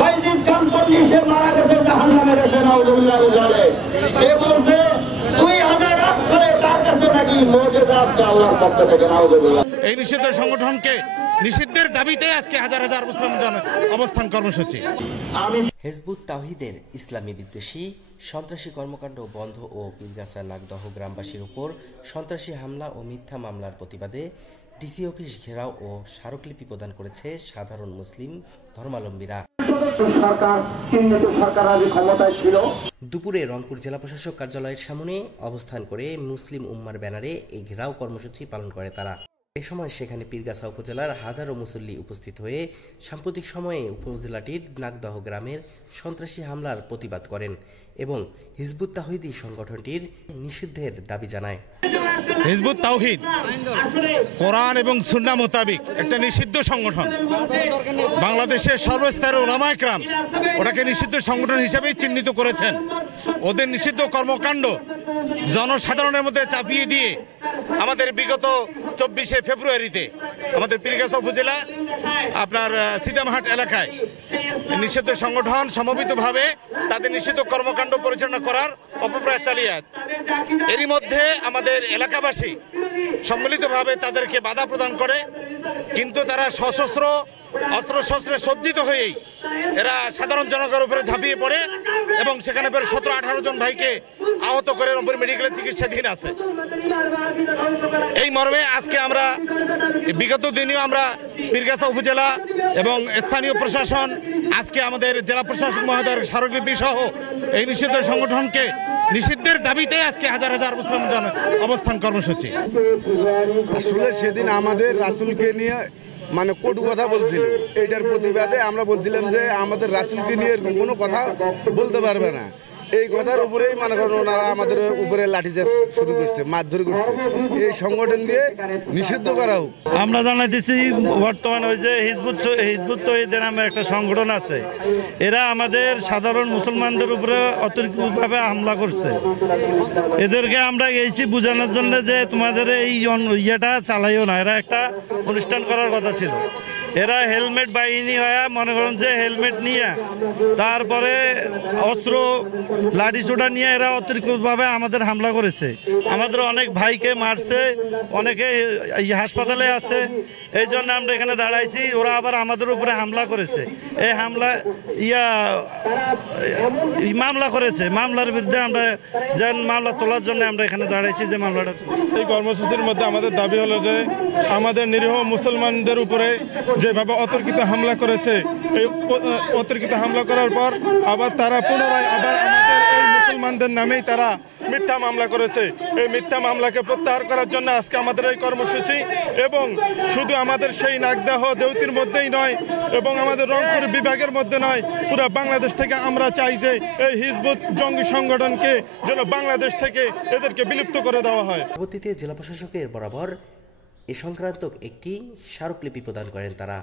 বাইজিদ জানতল্লি সে মারা গেছে জাহান্নামে গেছে নাউজুবিল্লাহ জালে। সে বলছে 2008 সালে তার কাছে নাকি মুজিজা আছে আল্লাহর পক্ষ থেকে নাউজুবিল্লাহ। এই নিষিদ্ধ সংগঠনকে নিষিদ্ধের দাবিতে আজকে হাজার হাজার মুসলিম অবস্থান কর্মসূচি। হিজবুত তাওহীদের ইসলামী বিদ্বেষী সন্ত্রাসী কর্মকাণ্ড বন্ধ ও পীরগাছা নাগদহ গ্রামবাসীর উপর সন্ত্রাসী হামলা ও মিথ্যা মামলার প্রতিবাদে ডিসি অফিস ঘেরাও ও স্মারকলিপি প্রদান করেছে সাধারণ মুসলিম ধর্মাবলম্বীরা। দুপুরে রংপুর জেলা প্রশাসক কার্যালয়ের সামনে অবস্থান করে মুসলিম উম্মার ব্যানারে এই ঘেরাও কর্মসূচি পালন করে তারা। এ সময় সেখানে পীরগাছা উপজেলার হাজারো মুসল্লি উপস্থিত হয়ে সাম্প্রতিক সময়ে উপজেলাটির নাগদহ গ্রামের সন্ত্রাসী হামলার প্রতিবাদ করেন এবং হিজবুত তাওহীদ সংগঠনটির নিষিদ্ধের দাবি জানায়। হিজবুত তাওহীদ কোরআন এবং সুন্নাহ মোতাবেক একটা নিষিদ্ধ সংগঠন। বাংলাদেশের সর্বস্তরের উলামায়ে কেরাম ওটাকে নিষিদ্ধ সংগঠন হিসেবেই চিহ্নিত করেছেন। ওদের নিষিদ্ধ কর্মকাণ্ড জনসাধারণের মধ্যে চাপিয়ে দিয়ে আমাদের বিগত 24শে ফেব্রুয়ারিতে আমাদের পীরগাছা উপজেলা আপনার সিদামহাট এলাকায় নিষিদ্ধ সংগঠন সমবেতভাবে তাদের নিষিদ্ধ কর্মকাণ্ড পরিচালনা করার অপপ্রয়াস চালিয়ে। এরই মধ্যে আমাদের এলাকাবাসী সম্মিলিতভাবে তাদেরকে বাধা প্রদান করে, কিন্তু তারা সশস্ত্র অস্ত্রশস্ত্রে সজ্জিত হয়েই এরা সাধারণ জনগণের উপরে ঝাঁপিয়ে পড়ে এবং সেখানে প্রায় 17-18 জন ভাইকে আহত করে রংপুর মেডিকেলে চিকিৎসাধীন আছে। এই মর্মে আজকে আমরা বিগত দিনেও আমরা পীরগাছা উপজেলা এবং স্থানীয় প্রশাসন আজকে আমাদের জেলা প্রশাসক মহোদয়ের স্মারকলিপি সহ এই নিষিদ্ধ সংগঠনকে নিষিদ্ধের দাবিতে আজকে হাজার হাজার মুসলিম অবস্থান কর্মসূচি। আসলে সেদিন আমাদের রাসূলকে নিয়ে মানে কটু কথা বলছিল, এইটার প্রতিবাদে আমরা বলছিলাম যে আমাদের রাসূলকে নিয়ে এরকম কোনো কথা বলতে পারবে না। এই কথার উপরেই মনে করেন ওনারা আমাদের উপরে লাঠিচার্জ শুরু করছে, মারধর করছে। এই সংগঠনকে নিষিদ্ধ করা হোক। আমরা জানাইতেছি বর্তমানে ওই যে হিজবুত তাওহীদ নামে একটা সংগঠন আছে, এরা আমাদের সাধারণ মুসলমানদের উপরে অতিরিক্তভাবে হামলা করছে। এদেরকে আমরা গেছি বোঝানোর জন্য যে তোমাদের এই ইয়েটা চালাইও না। এরা একটা অনুষ্ঠান করার কথা ছিল, এরা হেলমেট বাহিনী হয়ে মনে করেন যে হেলমেট নিয়ে তারপরে অস্ত্র লাঠি ছোটা নিয়ে এরা অতিরিক্তভাবে আমাদের হামলা করেছে। আমাদের অনেক ভাইকে মারছে, অনেকে হাসপাতালে আছে। এই জন্য আমরা এখানে দাঁড়াইছি। ওরা আবার আমাদের উপরে হামলা করেছে। এই হামলা মামলা করেছে। মামলার বিরুদ্ধে আমরা যেন মামলা তোলার জন্য আমরা এখানে দাঁড়াইছি যে মামলাটা। এই কর্মসূচির মধ্যে আমাদের দাবি হলো যে আমাদের নিরীহ মুসলমানদের উপরে যেভাবে অতর্কিত হামলা করেছে, এই অতর্কিত হামলা করার পর আবার তারা পুনরায় আবার আমাদের এই মুসলমানদের নামেই তারা মিথ্যা মামলা করেছে। এই মিথ্যা মামলাকে প্রত্যাহার করার জন্য আজকে আমাদের এই কর্মসূচি। এবং শুধু আমাদের সেই নাগদহ দেউতির মধ্যেই নয় এবং আমাদের রংপুর বিভাগের মধ্যে নয়, পুরো বাংলাদেশ থেকে আমরা চাই যে এই হিজবুত জঙ্গি সংগঠনকে যেন বাংলাদেশ থেকে এদেরকে বিলুপ্ত করে দেওয়া হয়। পরবর্তীতে জেলা প্রশাসকের বরাবর এ সংক্রান্ত একটি স্মারকলিপি প্রদান করেন তারা।